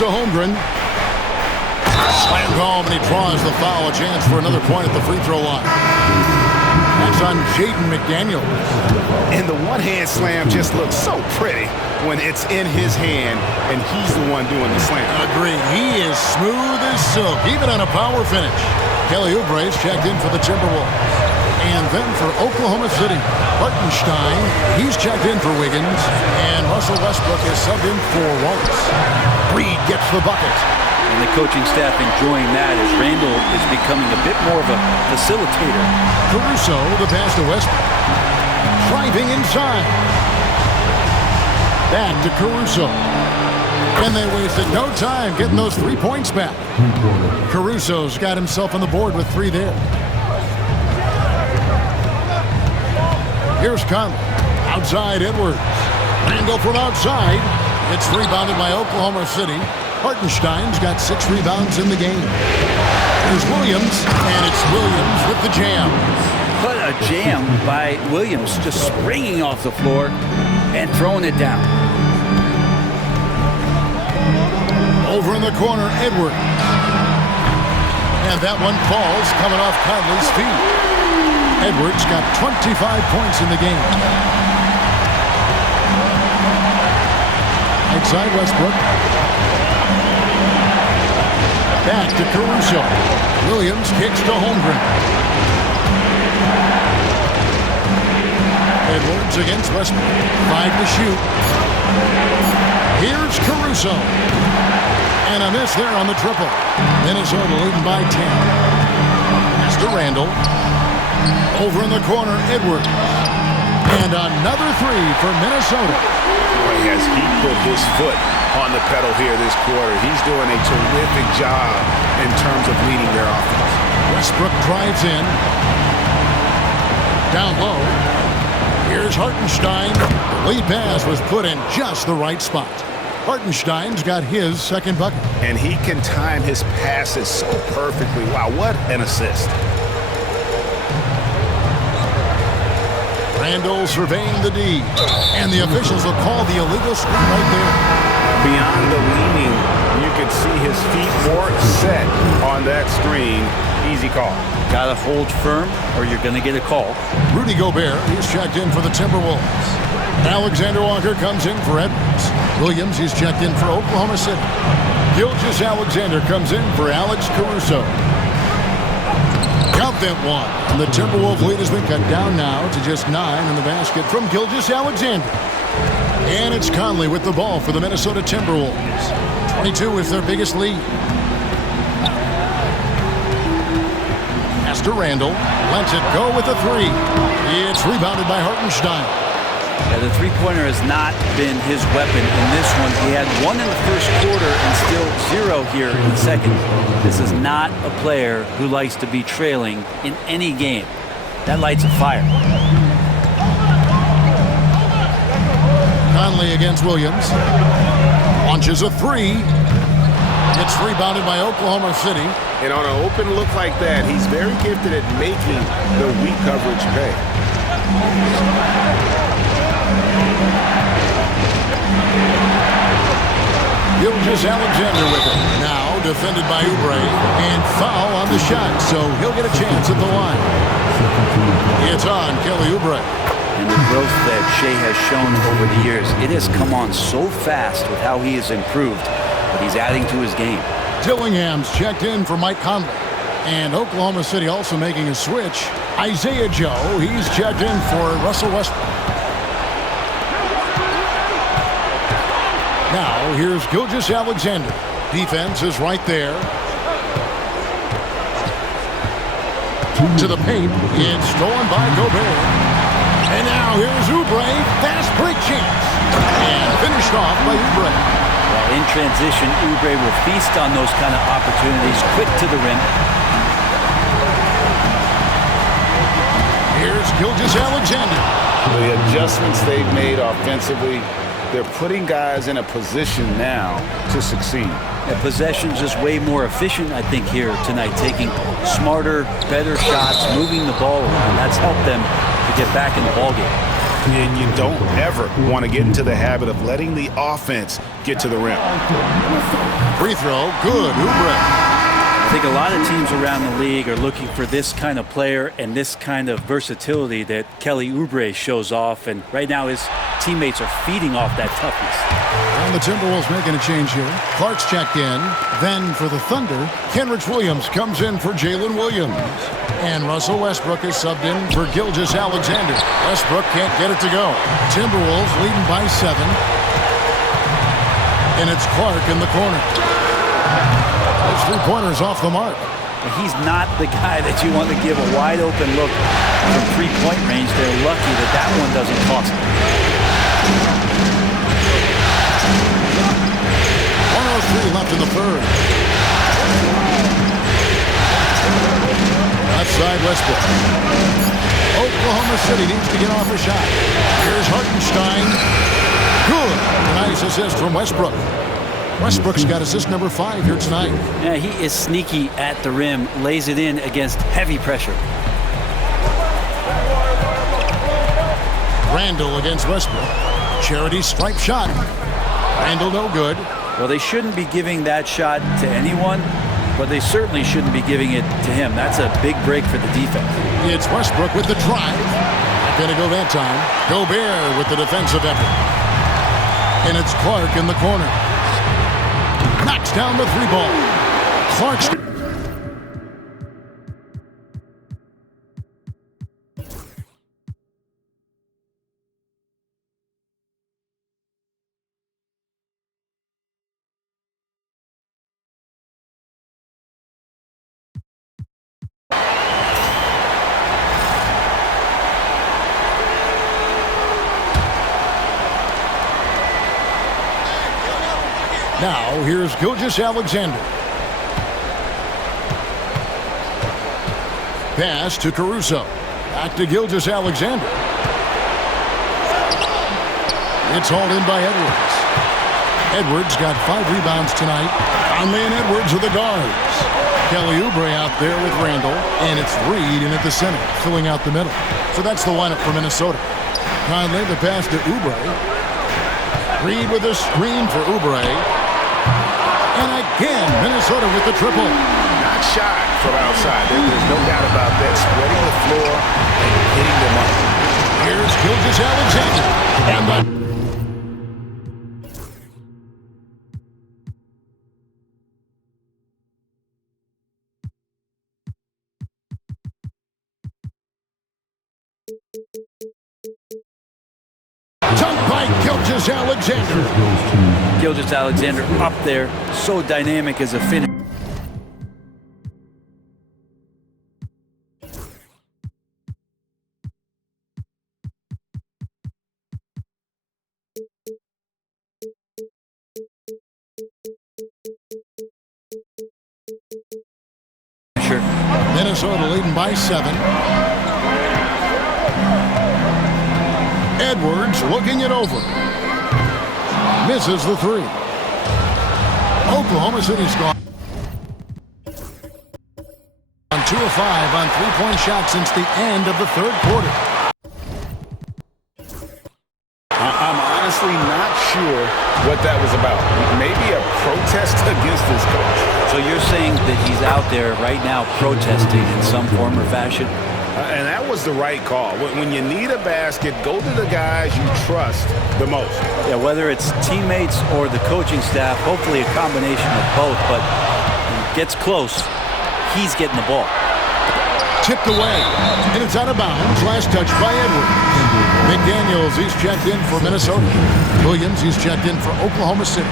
to Holmgren. Slammed home, and he draws the foul. A chance for another point at the free throw line. That's on Jaden McDaniels. And the one-hand slam just looks so pretty when it's in his hand and he's the one doing the slam. Agreed. He is smooth as silk, even on a power finish. Kelly Oubre's checked in for the Timberwolves. And then for Oklahoma City, Hartenstein, he's checked in for Wiggins. And Russell Westbrook is subbed in for Wallace. Reed gets the bucket. And the coaching staff enjoying that as Randall is becoming a bit more of a facilitator. Caruso, the pass to Westbrook. Driving inside. Back to Caruso. And they wasted no time getting those 3 points back. Caruso's got himself on the board with 3 there. Here's Conley. Outside Edwards. Randall from outside. It's rebounded by Oklahoma City. Hartenstein's got 6 rebounds in the game. Here's Williams, and it's Williams with the jam. What a jam by Williams, just springing off the floor and throwing it down. Over in the corner, Edwards. And that one falls, coming off Conley's feet. Edwards got 25 points in the game. Outside Westbrook. Back to Caruso. Williams kicks to Holmgren. Edwards against Westbrook. 5 to shoot. Here's Caruso. And a miss there on the triple. Minnesota leading by 10. Pass to Randall. Over in the corner, Edwards. And another 3 for Minnesota. Boy, has he put his foot on the pedal here this quarter. He's doing a terrific job in terms of leading their offense. Westbrook drives in. Down low. Here's Hartenstein. The lead pass was put in just the right spot. Hartenstein's got his second bucket. And he can time his passes so perfectly. Wow, what an assist. Randall surveying the D. And the officials will call the illegal screen right there. Beyond the leaning, you can see his feet more set on that screen. Easy call. Got to hold firm or you're going to get a call. Rudy Gobert, he's checked in for the Timberwolves. Alexander Walker comes in for Edwards. Williams, he's checked in for Oklahoma City. Gilgeous-Alexander comes in for Alex Caruso. Count them 1. And the Timberwolves lead has been cut down now to just 9 in the basket from Gilgeous-Alexander. And it's Conley with the ball for the Minnesota Timberwolves. 22 is their biggest lead. Pass to Randall. Lets it go with a 3. It's rebounded by Hartenstein. Yeah, the three-pointer has not been his weapon in this one. He had 1 in the first quarter and still 0 here in the second. This is not a player who likes to be trailing in any game. That lights a fire. Conley against Williams. Launches a 3. It's rebounded by Oklahoma City. And on an open look like that, he's very gifted at making the weak coverage pay. Gilgeous-Alexander with it. Now defended by Oubre. And foul on the shot, so he'll get a chance at the line. It's on Kelly Oubre. And the growth that Shea has shown over the years, it has come on so fast with how he has improved, but he's adding to his game. Dillingham's checked in for Mike Conley. And Oklahoma City also making a switch. Isaiah Joe, he's checked in for Russell Westbrook. Now, here's Gilgeous-Alexander. Defense is right there. To the paint. It's stolen by Gobert. And now here's Oubre. Fast break chance. And finished off by Oubre. Well, in transition, Oubre will feast on those kind of opportunities. Quick to the rim. Here's Gilgeous-Alexander. The adjustments they've made offensively, they're putting guys in a position now to succeed. Yeah, possession's just way more efficient, I think, here tonight. Taking smarter, better shots, moving the ball around. That's helped them to get back in the ballgame. And you don't ever want to get into the habit of letting the offense get to the rim. Free throw, good. Oubre. I think a lot of teams around the league are looking for this kind of player and this kind of versatility that Kelly Oubre shows off. And right now his teammates are feeding off that toughness. And the Timberwolves making a change here. Clark's checked in. Then for the Thunder, Kenrich Williams comes in for Jalen Williams. And Russell Westbrook is subbed in for Gilgeous-Alexander. Westbrook can't get it to go. Timberwolves leading by 7. And it's Clark in the corner. Those three-pointers off the mark. He's not the guy that you want to give a wide-open look from three-point range. They're lucky that that one doesn't cost them. 1:03 left in the third. Left side, Westbrook. Oklahoma City needs to get off a shot. Here's Hartenstein. Good. A nice assist from Westbrook. Westbrook's got assist number 5 here tonight. Yeah, he is sneaky at the rim, lays it in against heavy pressure. Randall against Westbrook. Charity stripe shot. Randall no good. Well, they shouldn't be giving that shot to anyone, but they certainly shouldn't be giving it to him. That's a big break for the defense. It's Westbrook with the drive. Not gonna go that time. Gobert with the defensive effort. And it's Clark in the corner. Knocks down the three ball. Clark's. Now, here's Gilgeous-Alexander. Pass to Caruso. Back to Gilgeous-Alexander. It's hauled in by Edwards. Edwards got 5 rebounds tonight. Conley and Edwards are the guards. Kelly Oubre out there with Randall. And it's Reed in at the center, filling out the middle. So that's the lineup for Minnesota. Conley, the pass to Oubre. Reed with a screen for Oubre. And again, Minnesota with the triple. Not shy from outside. There's no doubt about that. Spreading the floor and hitting them up. Here's Gilgeous-Alexander. And the... Dunked by Gilgeous-Alexander. Gilgeous-Alexander up there, so dynamic as a finisher. Minnesota leading by 7. Edwards looking it over. Misses the 3. Oklahoma City's gone on 2 of 5 on three-point shots since the end of the third quarter. I'm honestly not sure what that was about. Maybe a protest against his coach. So you're saying that he's out there right now protesting in some form or fashion? And that was the right call. When you need a basket, go to the guys you trust the most. Yeah, whether it's teammates or the coaching staff, hopefully a combination of both, but when it gets close, he's getting the ball. Tipped away, and it's out of bounds. Last touch by Edwards. McDaniels, he's checked in for Minnesota. Williams, he's checked in for Oklahoma City.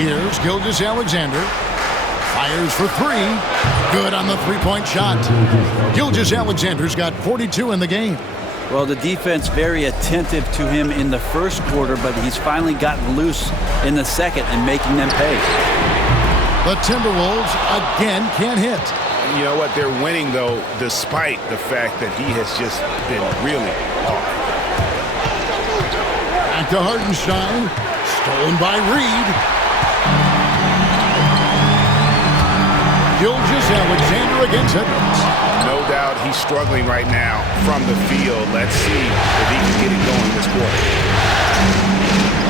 Here's Gilgeous-Alexander. Fires for 3. Good on the three-point shot. Gilgeous-Alexander's got 42 in the game. Well, the defense very attentive to him in the first quarter, but he's finally gotten loose in the second and making them pay. The Timberwolves again can't hit. You know what? They're winning, though, despite the fact that he has just been really hard. Back to Hartenstein. Stolen by Reed. Gilgeous-Alexander against Edwards. No doubt he's struggling right now from the field. Let's see if he can get it going this quarter.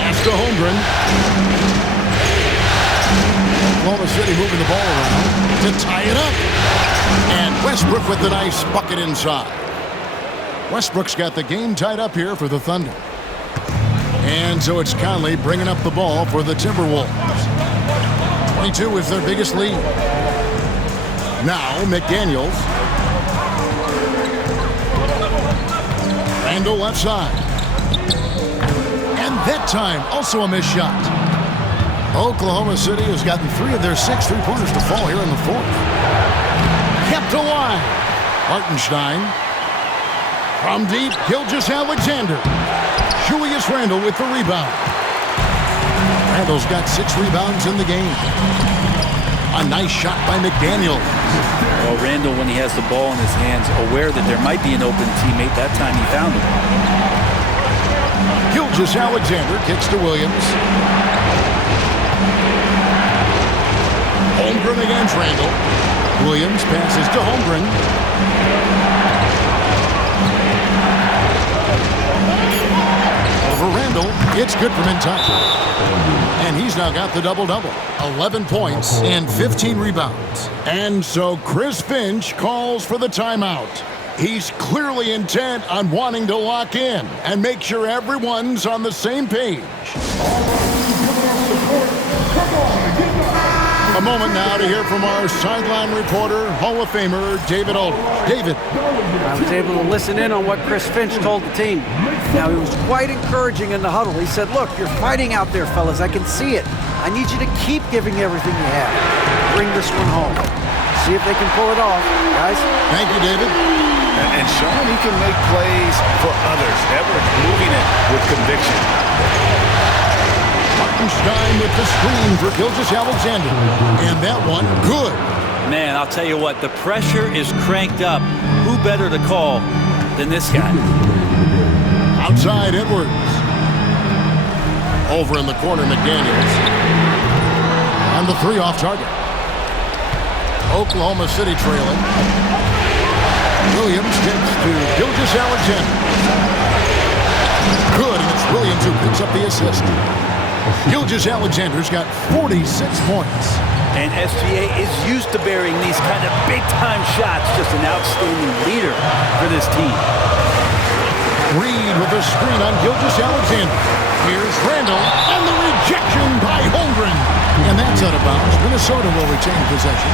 Pass to Holmgren. Oklahoma City moving the ball around to tie it up. And Westbrook with the nice bucket inside. Westbrook's got the game tied up here for the Thunder. And so it's Conley bringing up the ball for the Timberwolves. 22 is their biggest lead. Now McDaniels. Randle left side. And that time, also a missed shot. Oklahoma City has gotten 3 of their 6 3-pointers to fall here in the fourth. Kept alive. Hartenstein. From deep, Gilgeous-Alexander. Julius Randle with the rebound. Randle's got 6 rebounds in the game. A nice shot by McDaniels. Well, Randle, when he has the ball in his hands, aware that there might be an open teammate, that time he found him. Gilgeous-Alexander kicks to Williams. Holmgren against Randle. Williams passes to Holmgren. Over Randle. It's good from in touch. And he's now got the double-double. 11 points and 15 rebounds. And so Chris Finch calls for the timeout. He's clearly intent on wanting to lock in and make sure everyone's on the same page. A moment now to hear from our sideline reporter, Hall of Famer David Aldridge. David. I was able to listen in on what Chris Finch told the team. Now, he was quite encouraging in the huddle. He said, look, you're fighting out there, fellas. I can see it. I need you to keep giving everything you have. Bring this one home. See if they can pull it off, guys. Thank you, David. And showing he can make plays for others. Edwards moving it with conviction. Hartenstein with the screen for Gilgeous-Alexander. And that one, good. Man, I'll tell you what, the pressure is cranked up. Who better to call than this guy? Outside Edwards. Over in the corner, McDaniels. On the 3 off target. Oklahoma City trailing. Williams kicks to Gilgeous-Alexander. Good, and it's Williams who picks up the assist. Gilgeous-Alexander's got 46 points. And SGA is used to bearing these kind of big-time shots. Just an outstanding leader for this team. Reed with a screen on Gilgeous-Alexander. Here's Randle, and the rejection by Holmgren. And that's out of bounds. Minnesota will retain possession.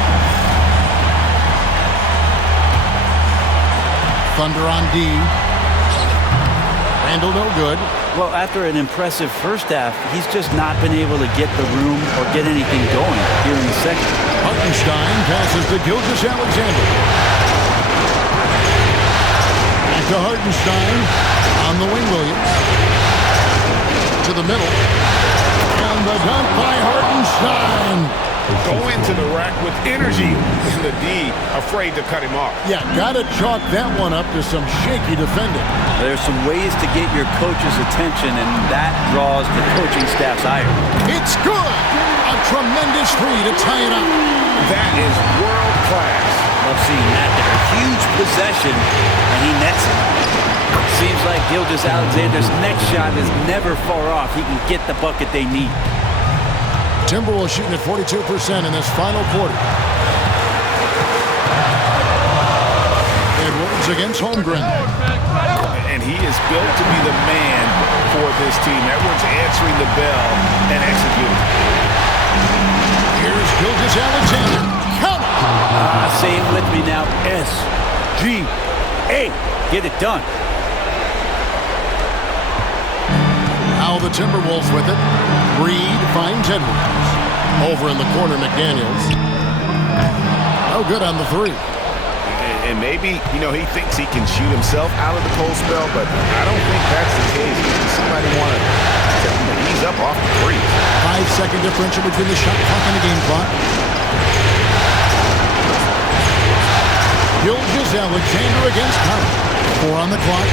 Thunder on D. Randle no good. Well, after an impressive first half, he's just not been able to get the room or get anything going here in the second. Hartenstein passes to Gilgeous-Alexander. Back to Hartenstein. On the wing, Williams. To the middle. And the dunk by Hartenstein. Go into the rack with energy. And the D afraid to cut him off. Yeah, gotta chalk that one up to some shaky defending. There's some ways to get your coach's attention, and that draws the coaching staff's ire. It's good! A tremendous 3 to tie it up. That is world class. Love seeing that there. Huge possession, and he nets it. Seems like Gilgeous-Alexander's next shot is never far off. He can get the bucket they need. Timberwolves shooting at 42% in this final quarter. Edwards against Holmgren. And he is built to be the man for this team. Edwards answering the bell and executing. Here's Gilgeous-Alexander. Count it! Say it with me now. S-G-A. Get it done. Now the Timberwolves with it. Reed finds Edwards. Over in the corner, McDaniels. No good on the 3. And maybe, he thinks he can shoot himself out of the cold spell, but I don't think that's the case. Somebody want to tell him to ease up off the 3. 5-second differential between the shot clock and the game clock. Gilgeous-Alexander against Conley. 4 on the clock.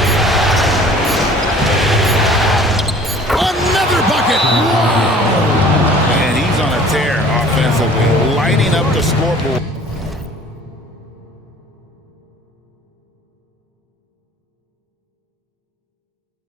Another bucket! Wow! And he's on a tear offensively, lighting up the scoreboard.